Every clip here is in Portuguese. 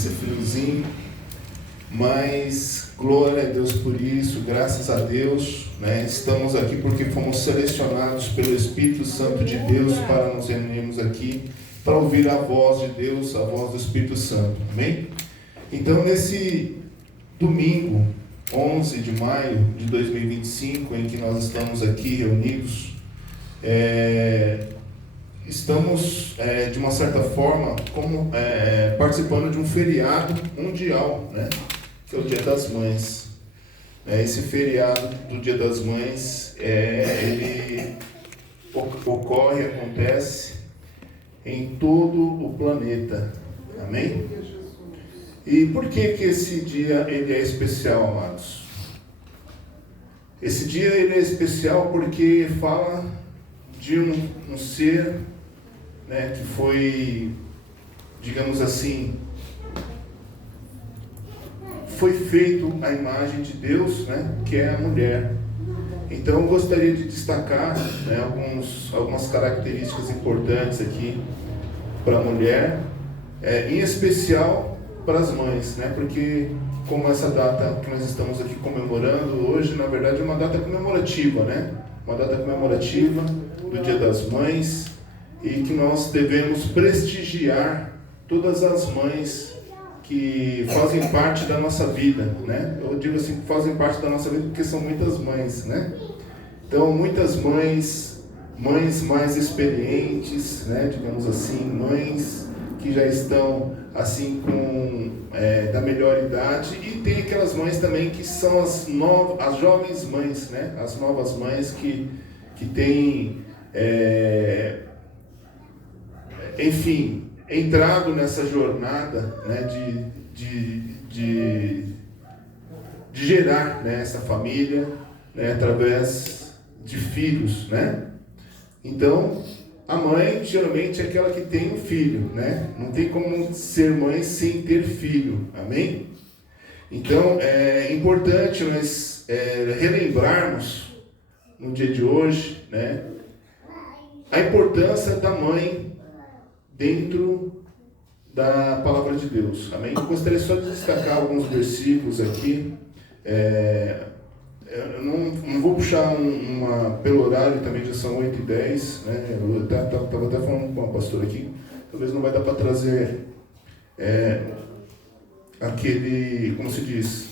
ser friozinho, mas glória a Deus por isso, graças a Deus, né? Estamos aqui porque fomos selecionados pelo Espírito Santo de Deus para nos reunirmos aqui, para ouvir a voz de Deus, a voz do Espírito Santo, amém? Então, nesse domingo, 11 de maio de 2025, em que nós estamos aqui reunidos, estamos, de uma certa forma, participando de um feriado mundial, né? Que é o Dia das Mães. Esse feriado do Dia das Mães, ele ocorre, acontece em todo o planeta. Amém? E por que esse dia ele é especial, amados? Esse dia ele é especial porque fala de um ser, né, que foi, digamos assim, foi feito à imagem de Deus, né, que é a mulher. Então eu gostaria de destacar, né, algumas características importantes aqui para a mulher, em especial para as mães, né, porque como essa data que nós estamos aqui comemorando hoje, na verdade é uma data comemorativa, né, uma data comemorativa do Dia das Mães, e que nós devemos prestigiar todas as mães que fazem parte da nossa vida, né? Eu digo assim, que fazem parte da nossa vida porque são muitas mães, né? Então, muitas mães mais experientes, né? Digamos assim, mães que já estão assim da melhor idade, e tem aquelas mães também que são as jovens mães, né? As novas mães que têm, enfim, entrado nessa jornada, né, de gerar, né, essa família, né, através de filhos, né? Então, a mãe geralmente é aquela que tem um filho, né? Não tem como ser mãe sem ter filho, amém? Então, é importante nós relembrarmos no dia de hoje, né, a importância da mãe dentro da palavra de Deus, amém? Eu gostaria só de destacar alguns versículos aqui. Eu não vou puxar pelo horário, também já são 8h10, né? Eu estava até falando com a pastora aqui, talvez não vai dar para trazer aquele, como se diz,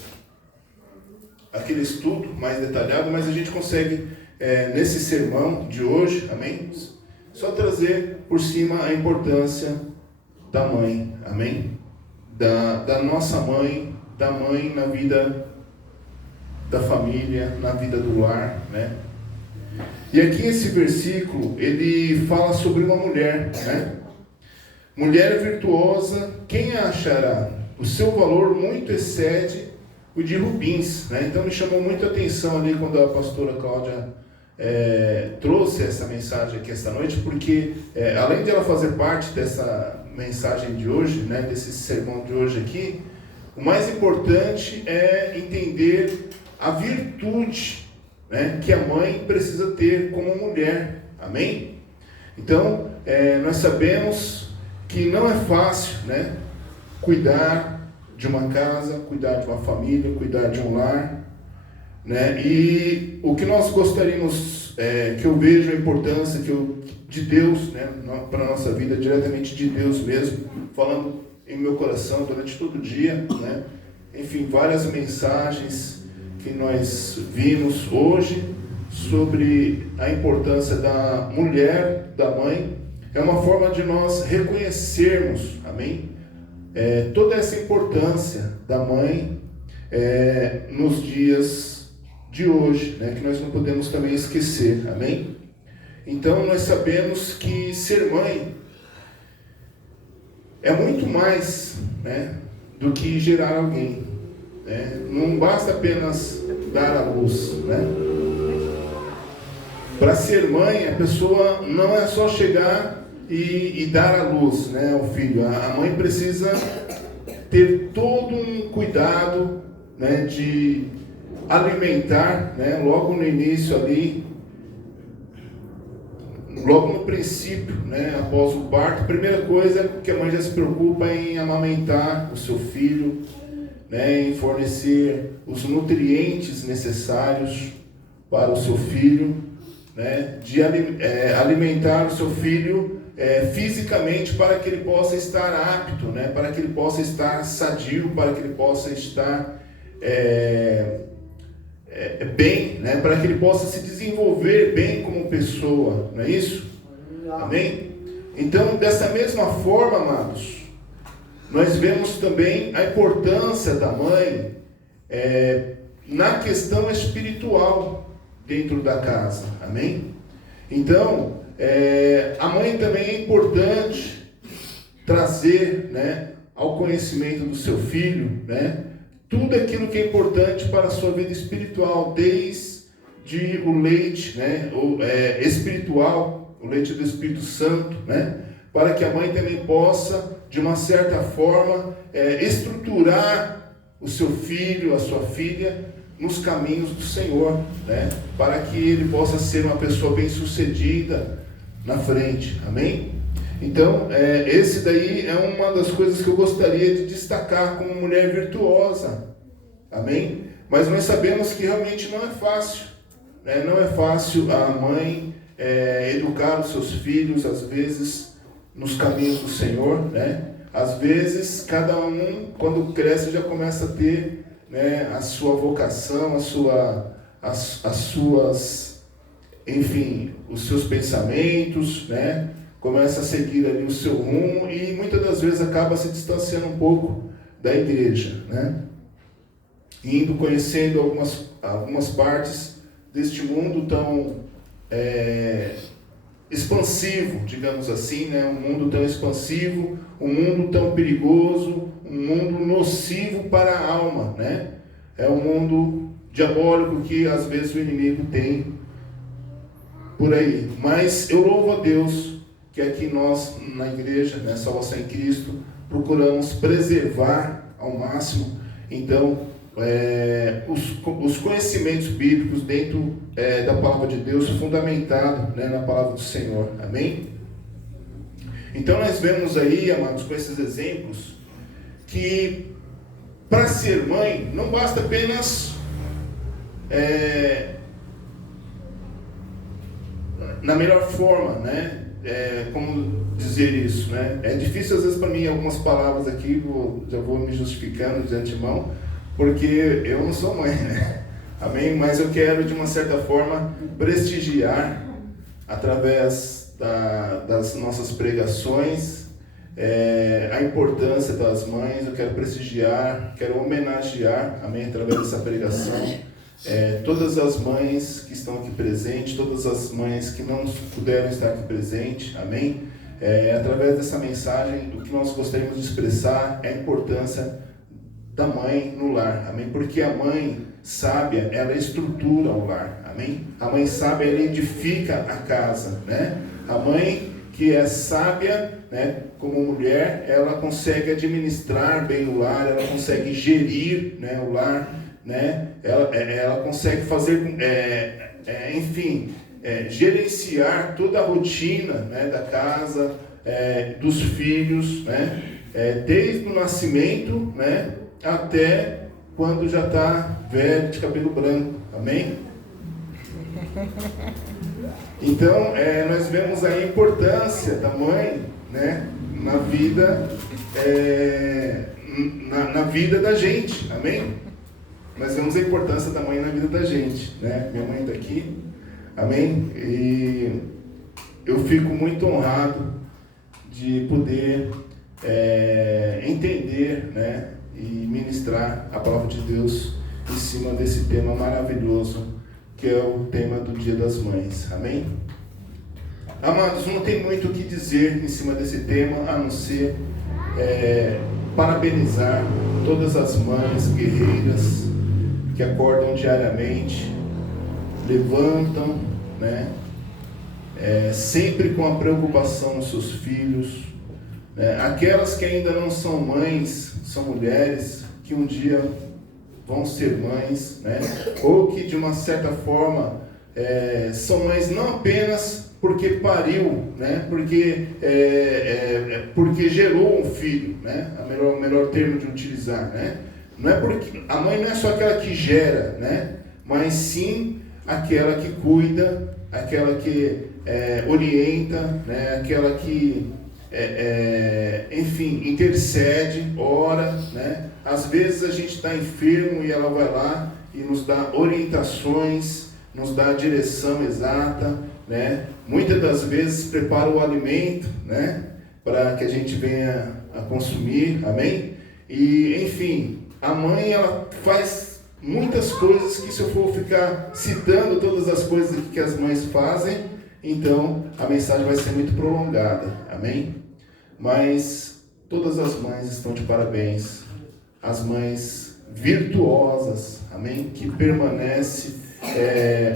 aquele estudo mais detalhado, mas a gente consegue, nesse sermão de hoje, amém? Só trazer por cima a importância da mãe, amém? Da nossa mãe, da mãe na vida da família, na vida do lar, né? E aqui esse versículo, ele fala sobre uma mulher, né? Mulher virtuosa, quem a achará? O seu valor muito excede o de rubins, né? Então me chamou muito a atenção ali quando a pastora Cláudia trouxe essa mensagem aqui esta noite, porque além de ela fazer parte dessa mensagem de hoje, né, desse sermão de hoje aqui, o mais importante é entender a virtude, né, que a mãe precisa ter como mulher, amém? Então, nós sabemos que não é fácil, né, cuidar de uma casa, cuidar de uma família, cuidar de um lar, né? E o que nós gostaríamos, que eu vejo a importância de Deus, né, para a nossa vida, diretamente de Deus mesmo, falando em meu coração durante todo o dia, né? Enfim, várias mensagens que nós vimos hoje sobre a importância da mulher, da mãe, é uma forma de nós reconhecermos, amém? Toda essa importância da mãe nos dias de hoje, né, que nós não podemos também esquecer, amém? Então nós sabemos que ser mãe é muito mais, né, do que gerar alguém, né? Não basta apenas dar a luz, né? Para ser mãe, a pessoa não é só chegar e dar a luz, né, ao filho. A mãe precisa ter todo um cuidado, né, de alimentar, né, logo no início ali, logo no princípio, né, após o parto, a primeira coisa é que a mãe já se preocupa em amamentar o seu filho, né, em fornecer os nutrientes necessários para o seu filho, né, de alimentar o seu filho fisicamente para que ele possa estar apto, né, para que ele possa estar sadio, para que ele possa estar bem, né, para que ele possa se desenvolver bem como pessoa, não é isso? Amém? Então, dessa mesma forma, amados, nós vemos também a importância da mãe na questão espiritual dentro da casa, amém? Então, a mãe também é importante trazer, né, ao conhecimento do seu filho, né, tudo aquilo que é importante para a sua vida espiritual, desde o leite, né, espiritual, o leite do Espírito Santo, né, para que a mãe também possa, de uma certa forma, estruturar o seu filho, a sua filha, nos caminhos do Senhor, né, para que ele possa ser uma pessoa bem-sucedida na frente, amém? Então, esse daí é uma das coisas que eu gostaria de destacar como mulher virtuosa, amém? Mas nós sabemos que realmente não é fácil, né? Não é fácil a mãe educar os seus filhos, às vezes, nos caminhos do Senhor, né? Às vezes, cada um, quando cresce, já começa a ter, né, a sua vocação, as suas, enfim, os seus pensamentos, né? Começa a seguir ali o seu rumo e muitas das vezes acaba se distanciando um pouco da igreja, né? Indo conhecendo algumas partes deste mundo tão expansivo, digamos assim, né? Um mundo tão expansivo, um mundo tão perigoso, um mundo nocivo para a alma, né? É um mundo diabólico que às vezes o inimigo tem por aí. Mas eu louvo a Deus que aqui nós, na igreja, né, Salvação em Cristo, procuramos preservar ao máximo, então, os conhecimentos bíblicos dentro da palavra de Deus, fundamentado, né, na palavra do Senhor, amém? Então nós vemos aí, amados, com esses exemplos, que para ser mãe, não basta apenas na melhor forma, né? Como dizer isso, né? É difícil às vezes para mim algumas palavras aqui, já vou me justificando de antemão, porque eu não sou mãe, né? Amém? Mas eu quero de uma certa forma prestigiar através das nossas pregações a importância das mães. Eu quero prestigiar, quero homenagear, amém, através dessa pregação, todas as mães que estão aqui presentes, todas as mães que não puderam estar aqui presentes, amém? Através dessa mensagem, o que nós gostaríamos de expressar é a importância da mãe no lar, amém? Porque a mãe sábia, ela estrutura o lar, amém? A mãe sábia, ela edifica a casa, né? A mãe que é sábia, né, como mulher, ela consegue administrar bem o lar, ela consegue gerir, né, o lar, né? Ela consegue fazer, enfim, gerenciar toda a rotina, né, da casa, dos filhos, né? Desde o nascimento, né, até quando já está velho, de cabelo branco, amém? Então, nós vemos aí a importância da mãe, né, na vida, na vida da gente, amém? Nós vemos a importância da mãe na vida da gente, né? Minha mãe está aqui, amém? E eu fico muito honrado de poder entender, né, e ministrar a palavra de Deus em cima desse tema maravilhoso, que é o tema do Dia das Mães, amém? Amados, não tem muito o que dizer em cima desse tema, a não ser parabenizar todas as mães guerreiras que acordam diariamente, levantam, né, sempre com a preocupação nos seus filhos, né? Aquelas que ainda não são mães, são mulheres que um dia vão ser mães, né? Ou que de uma certa forma são mães não apenas porque pariu, né? Porque gerou um filho, né? O melhor termo de utilizar, né? Não é porque a mãe não é só aquela que gera, né? Mas sim aquela que cuida, aquela que orienta, né? Aquela que enfim, intercede, ora, né? Às vezes a gente está enfermo e ela vai lá e nos dá orientações, nos dá a direção exata, né? Muitas das vezes prepara o alimento, né? Para que a gente venha a consumir, amém? E, enfim, a mãe, ela faz muitas coisas que, se eu for ficar citando todas as coisas que as mães fazem, então a mensagem vai ser muito prolongada, amém? Mas todas as mães estão de parabéns, as mães virtuosas, amém? Que permanecem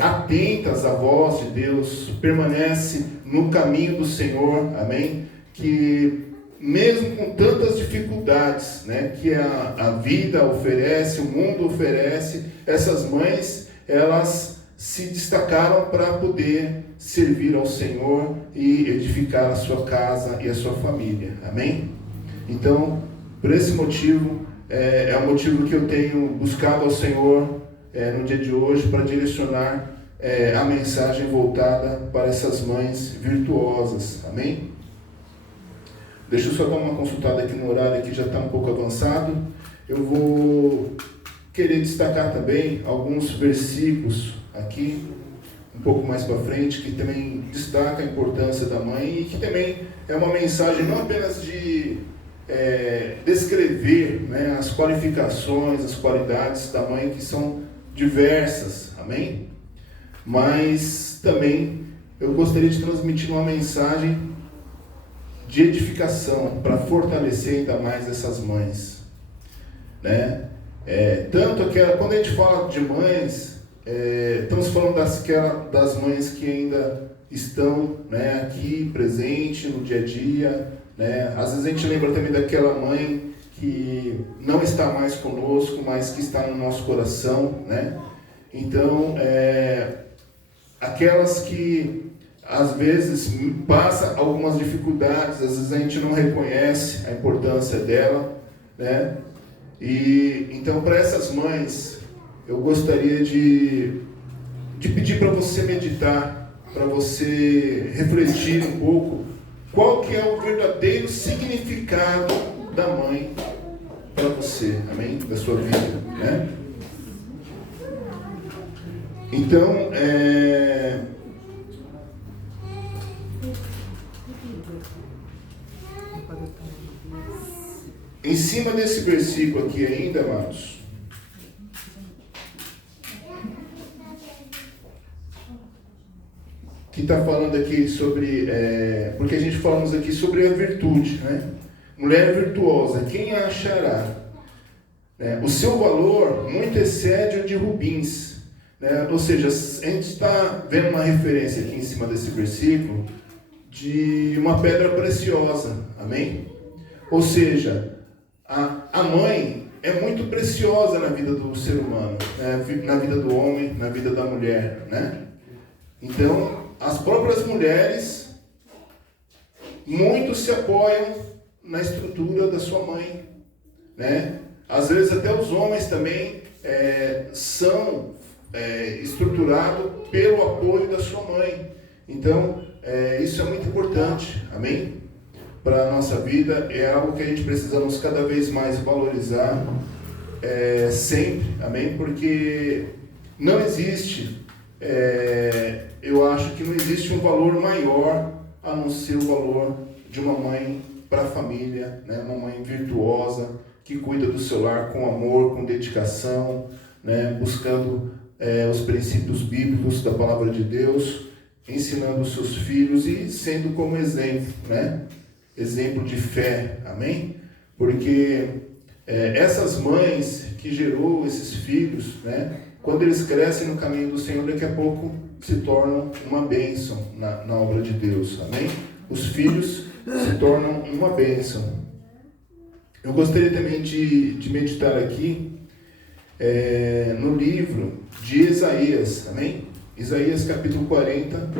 atentas à voz de Deus, permanecem no caminho do Senhor, amém? Que mesmo com tantas dificuldades, né, que a vida oferece, o mundo oferece, essas mães, elas se destacaram para poder servir ao Senhor e edificar a sua casa e a sua família, amém? Então, por esse motivo, é o motivo que eu tenho buscado ao Senhor no dia de hoje para direcionar a mensagem voltada para essas mães virtuosas, amém? Deixa eu só dar uma consultada aqui no horário, que já está um pouco avançado. Eu vou querer destacar também alguns versículos aqui, um pouco mais para frente, que também destaca a importância da mãe e que também é uma mensagem não apenas de descrever, né, as qualificações, as qualidades da mãe, que são diversas, amém? Mas também eu gostaria de transmitir uma mensagem de edificação para fortalecer ainda mais essas mães, né? Tanto aquela, quando a gente fala de mães, estamos falando das mães que ainda estão, né, aqui presente no dia a dia, né? Às vezes a gente lembra também daquela mãe que não está mais conosco, mas que está no nosso coração, né? Então, aquelas que às vezes passa algumas dificuldades, às vezes a gente não reconhece a importância dela, né? E então, para essas mães, eu gostaria de pedir para você meditar, para você refletir um pouco qual que é o verdadeiro significado da mãe para você, amém? Da sua vida, né? Então, em cima desse versículo aqui ainda, amados, que está falando aqui sobre, porque a gente falamos aqui sobre a virtude, né? Mulher virtuosa, quem a achará? O seu valor muito excede o de rubins, né? Ou seja, a gente está vendo uma referência aqui em cima desse versículo de uma pedra preciosa, amém? Ou seja, a mãe é muito preciosa na vida do ser humano, né? Na vida do homem, na vida da mulher, né? Então, as próprias mulheres, muitos se apoiam na estrutura da sua mãe, né? Às vezes até os homens também são estruturados pelo apoio da sua mãe. Então, isso é muito importante, amém? Para a nossa vida, é algo que a gente precisamos cada vez mais valorizar, sempre, amém? Porque não existe, eu acho que não existe um valor maior a não ser o valor de uma mãe para a família, né? Uma mãe virtuosa, que cuida do seu lar com amor, com dedicação, né? Buscando os princípios bíblicos da palavra de Deus, ensinando os seus filhos e sendo como exemplo, né? Exemplo de fé, amém? Porque essas mães que gerou esses filhos, né? Quando eles crescem no caminho do Senhor, daqui a pouco se tornam uma bênção na obra de Deus, amém? Os filhos se tornam uma bênção. Eu gostaria também de meditar aqui no livro de Isaías, amém? Isaías capítulo 40,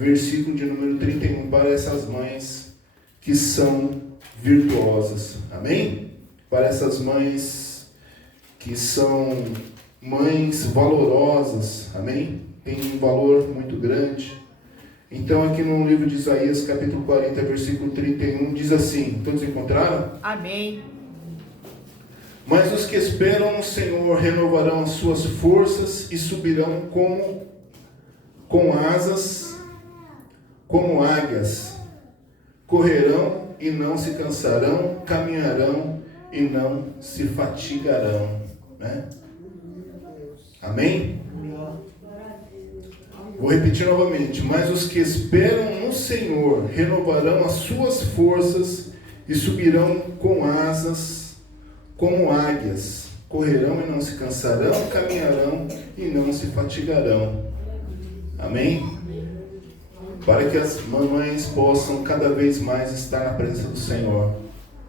versículo de número 31, para essas mães que são virtuosas. Amém? Para essas mães que são mães valorosas. Amém? Tem um valor muito grande. Então, aqui no livro de Isaías, capítulo 40, versículo 31, diz assim: todos encontraram? Amém. Mas os que esperam no Senhor renovarão as suas forças e subirão com asas, como águias. Correrão e não se cansarão, caminharão e não se fatigarão. Né? Amém? Vou repetir novamente. Mas os que esperam no Senhor renovarão as suas forças e subirão com asas como águias. Correrão e não se cansarão, caminharão e não se fatigarão. Amém? Para que as mamães possam cada vez mais estar na presença do Senhor.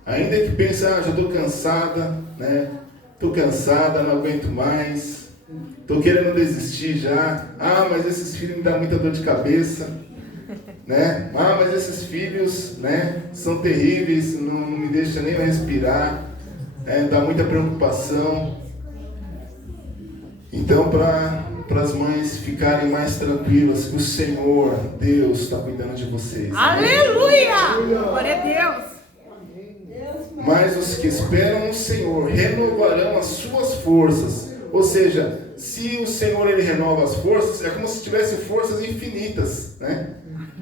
Ainda que pense, já estou cansada, né? Estou cansada, não aguento mais. Estou querendo desistir já. Mas esses filhos me dão muita dor de cabeça. Né? Mas esses filhos, né, são terríveis, não me deixam nem respirar. Dá muita preocupação. Então, para as mães ficarem mais tranquilas, que o Senhor, Deus, está cuidando de vocês. Aleluia! Glória a Deus! Mas os que esperam no Senhor renovarão as suas forças. Ou seja, se o Senhor ele renova as forças, é como se tivesse forças infinitas, né?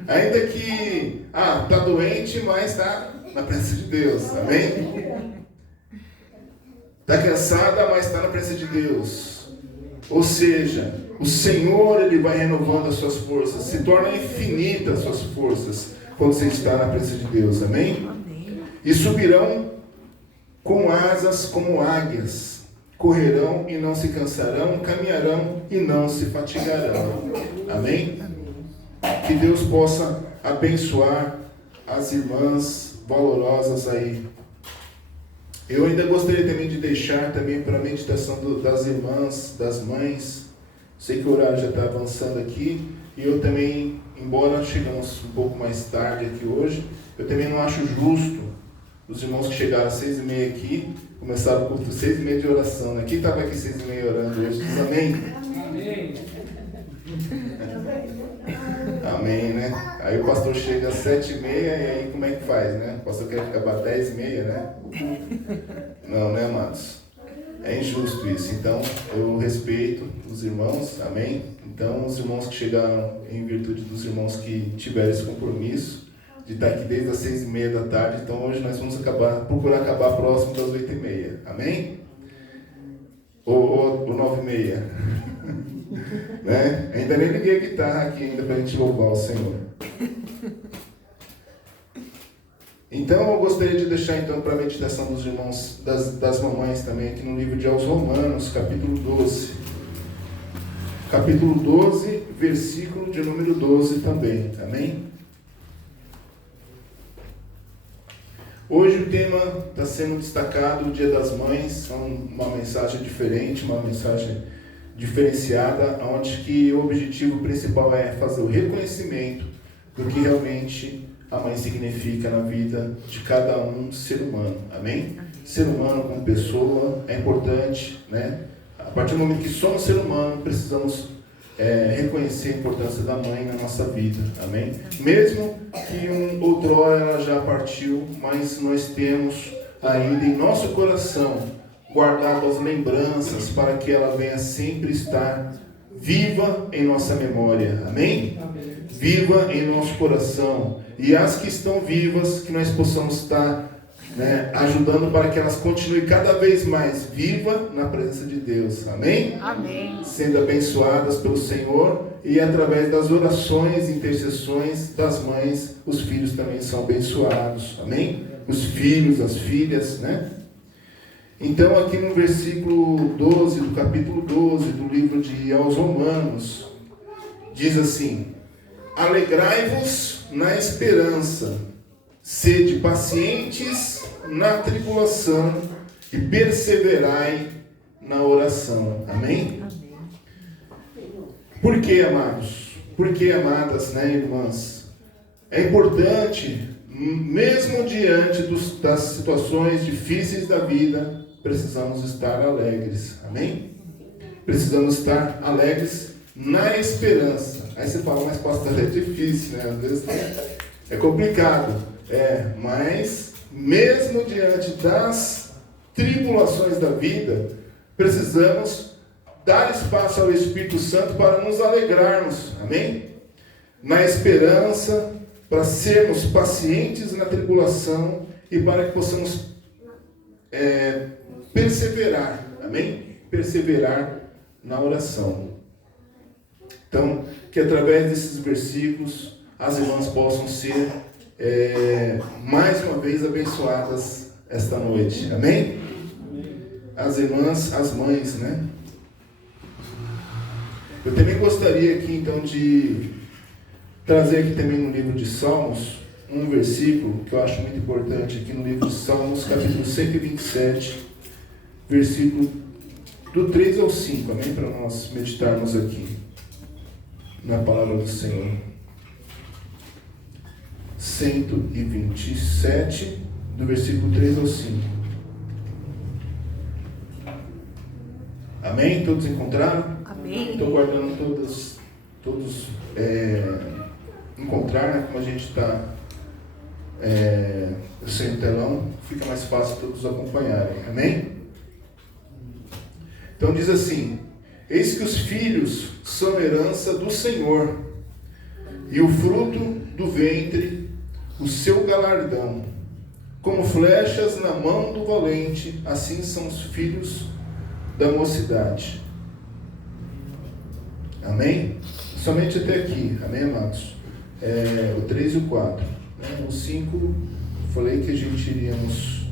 Ainda que está doente, mas está na presença de Deus. Amém? Está cansada, mas está na presença de Deus. Ou seja, o Senhor ele vai renovando as suas forças. Se torna infinitas as suas forças quando você está na presença de Deus. Amém? E subirão com asas como águias. Correrão e não se cansarão. Caminharão e não se fatigarão. Amém? Que Deus possa abençoar as irmãs valorosas aí. Eu ainda gostaria também de deixar também para a meditação das irmãs, das mães. Sei que o horário já está avançando aqui. E eu também, embora chegamos um pouco mais tarde aqui hoje, eu também não acho justo os irmãos que chegaram às 6h30 aqui, começaram o culto 6h30 de oração. Né? Quem estava aqui 6h30 orando hoje? Diz amém? Amém. Amém, né? Aí o pastor chega às 7h30 e aí como é que faz, né? O pastor quer acabar às 10h30, né? Não, né, amados? É injusto isso. Então, eu respeito os irmãos, amém? Então, os irmãos que chegaram em virtude dos irmãos que tiveram esse compromisso de estar aqui desde as 6h30 da tarde. Então, hoje nós vamos procurar acabar próximo das 8h30, amém? Ou 9h30. Né? Ainda nem liguei a guitarra aqui ainda para a gente louvar o Senhor. Então eu gostaria de deixar então para a meditação dos irmãos, das mamães também, aqui no livro de aos Romanos, capítulo 12. Capítulo 12, versículo de número 12 também, amém? Hoje o tema está sendo destacado, o Dia das Mães, uma mensagem diferente, uma mensagem diferenciada, onde que o objetivo principal é fazer o reconhecimento do que realmente a mãe significa na vida de cada um ser humano, amém? Ser humano como pessoa é importante, né? A partir do momento que somos ser humano, precisamos reconhecer a importância da mãe na nossa vida, amém? Mesmo que outrora ela já partiu, mas nós temos ainda em nosso coração guardado as lembranças para que ela venha sempre estar viva em nossa memória, amém? Viva em nosso coração. E as que estão vivas, que nós possamos estar ajudando para que elas continuem cada vez mais vivas na presença de Deus, amém? Amém. Sendo abençoadas pelo Senhor e através das orações e intercessões das mães, os filhos também são abençoados, amém? Os filhos, as filhas, né? Então aqui no versículo 12, do capítulo 12 do livro de aos Romanos, diz assim: alegrai-vos na esperança, sede pacientes na tribulação e perseverai na oração. Amém? Por quê, amados? Porque, amadas, né, irmãs, é importante, mesmo diante das situações difíceis da vida, precisamos estar alegres, amém? Precisamos estar alegres na esperança. Aí você fala, mas pastor, é difícil, né? Às vezes é complicado. Mas mesmo diante das tribulações da vida, precisamos dar espaço ao Espírito Santo para nos alegrarmos, amém? Na esperança, para sermos pacientes na tribulação e para que possamos perseverar, amém? Perseverar na oração. Então, que através desses versículos as irmãs possam ser mais uma vez abençoadas esta noite, amém? As irmãs, as mães, né? Eu também gostaria aqui então de trazer aqui também no livro de Salmos um versículo que eu acho muito importante aqui no livro de Salmos, capítulo 127, versículo do 3 ao 5, amém? Para nós meditarmos aqui na palavra do Senhor. 127, do versículo 3 ao 5. Amém? Todos encontraram? Amém. Estou guardando todos encontrar, né? Como a gente está sem o telão, fica mais fácil todos acompanharem. Amém? Então diz assim: eis que os filhos são herança do Senhor, e o fruto do ventre, o seu galardão. Como flechas na mão do valente, assim são os filhos da mocidade. Amém? Somente até aqui, amém, amados? O 3 e o 4. O 5, falei que a gente iríamos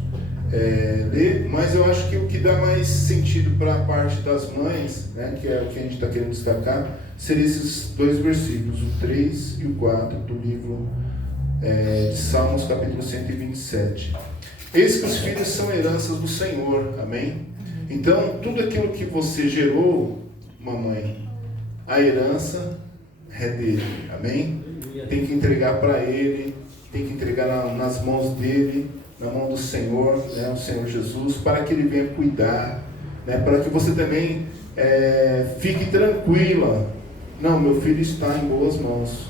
ler, mas eu acho que o que dá mais sentido para a parte das mães, né, que é o que a gente está querendo destacar, seriam esses dois versículos, o 3 e o 4 do livro de Salmos, capítulo 127. Eis que os filhos são heranças do Senhor, amém? Então, tudo aquilo que você gerou, mamãe, a herança é dele, amém? Tem que entregar para ele, tem que entregar nas mãos dele, na mão do Senhor, né, o Senhor Jesus, para que ele venha cuidar, né, para que você também fique tranquila. Não, meu filho está em boas mãos.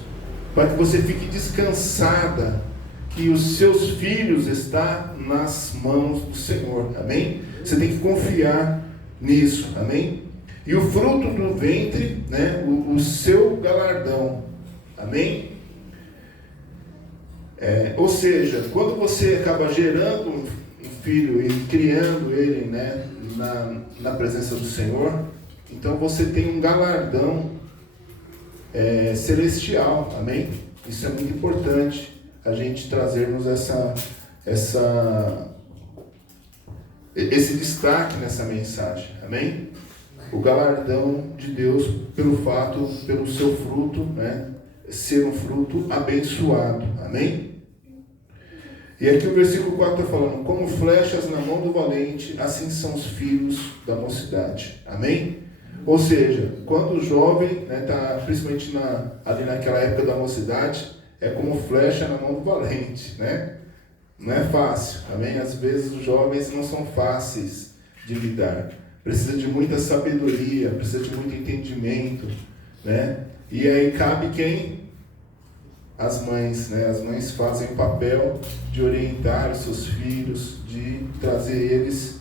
Para que você fique descansada, que os seus filhos estão nas mãos do Senhor, amém? Você tem que confiar nisso, amém? E o fruto do ventre, né, o seu galardão, amém? Ou seja, quando você acaba gerando um filho e criando ele, né, na presença do Senhor, então você tem um galardão celestial, amém? Isso é muito importante, a gente trazermos esse destaque nessa mensagem, amém? O galardão de Deus pelo seu fruto, né, ser um fruto abençoado, amém? E aqui o versículo 4 está falando: como flechas na mão do valente, assim são os filhos da mocidade, amém? Ou seja, quando o jovem está, principalmente ali naquela época da mocidade, é como flecha na mão do valente, né? Não é fácil, amém? Às vezes os jovens não são fáceis de lidar, precisa de muita sabedoria, precisa de muito entendimento, né? E aí cabe quem? As mães, né? As mães fazem o papel de orientar os seus filhos, de trazer eles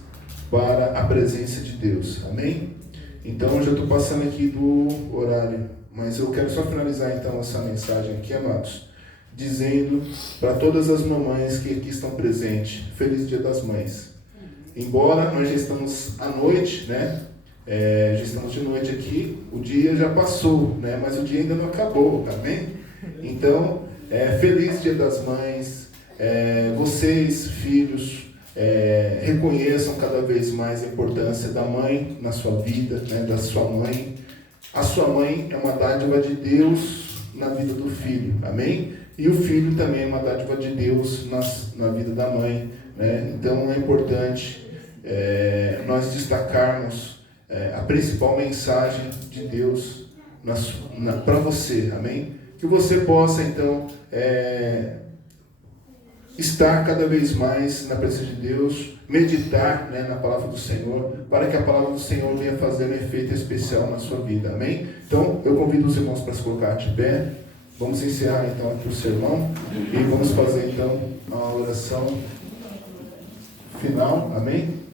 para a presença de Deus, amém? Então, eu já estou passando aqui do horário, mas eu quero só finalizar então essa mensagem aqui, amados, dizendo para todas as mamães que aqui estão presentes, Feliz Dia das Mães. Embora nós já estamos à noite, né? Já estamos de noite aqui, o dia já passou, né? Mas o dia ainda não acabou, amém? Então, Feliz Dia das Mães. Vocês, filhos, reconheçam cada vez mais a importância da mãe na sua vida, né, da sua mãe. A sua mãe é uma dádiva de Deus na vida do filho, amém? E o filho também é uma dádiva de Deus na vida da mãe, né? Então é importante nós destacarmos a principal mensagem de Deus para você, amém? Que você possa, então, estar cada vez mais na presença de Deus, meditar, né, na palavra do Senhor, para que a palavra do Senhor venha fazer um efeito especial na sua vida, amém? Então, eu convido os irmãos para se colocar de pé. Vamos encerrar, então, aqui o sermão e vamos fazer, então, a oração final, amém?